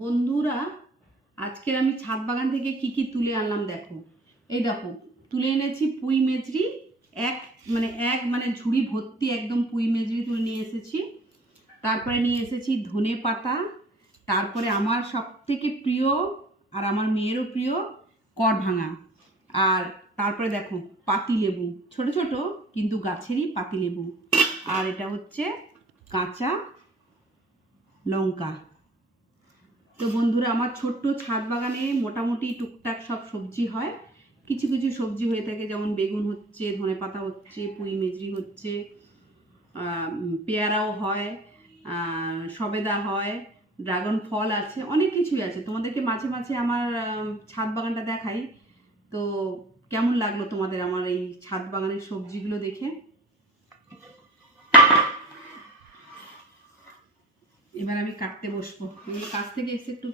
বন্ধুরা, আজকের আমি ছাদ বাগান থেকে কি কি তুলে আনলাম দেখো। এই দেখো, তুলে এনেছি পুঁই মেজরি। এক ঝুড়ি ভর্তি একদম পুঁই মেজরি তুলে নিয়ে এসেছি। তারপরে নিয়ে এসেছি ধনে পাতা। তারপরে আমার সব থেকে প্রিয় আর আমার মেয়েরও প্রিয় করভাঙা। আর তারপরে দেখো পাতিলেবু, ছোট ছোট কিন্তু গাছেরই পাতিলেবু। আর এটা হচ্ছে কাঁচা লঙ্কা। তো বন্ধুরা, আমার ছোট্ট ছাদ বাগানে মোটামুটি টুকটাক সব সবজি হয়। কিছু কিছু সবজি হয়ে থাকে, যেমন বেগুন হচ্ছে, ধনেপাতা হচ্ছে, পুঁই মেজরি হচ্ছে, পেয়ারাও হয়, সবেদা হয়, ড্রাগন ফল আছে, অনেক কিছুই আছে। তোমাদেরকে মাঝে মাঝে আমার ছাদ বাগানটা দেখাই। তো কেমন লাগলো তোমাদের আমার এই ছাদ বাগানের সবজিগুলো দেখে? এবার আমি কাটতে বসবো। কাছ থেকে এসে একটু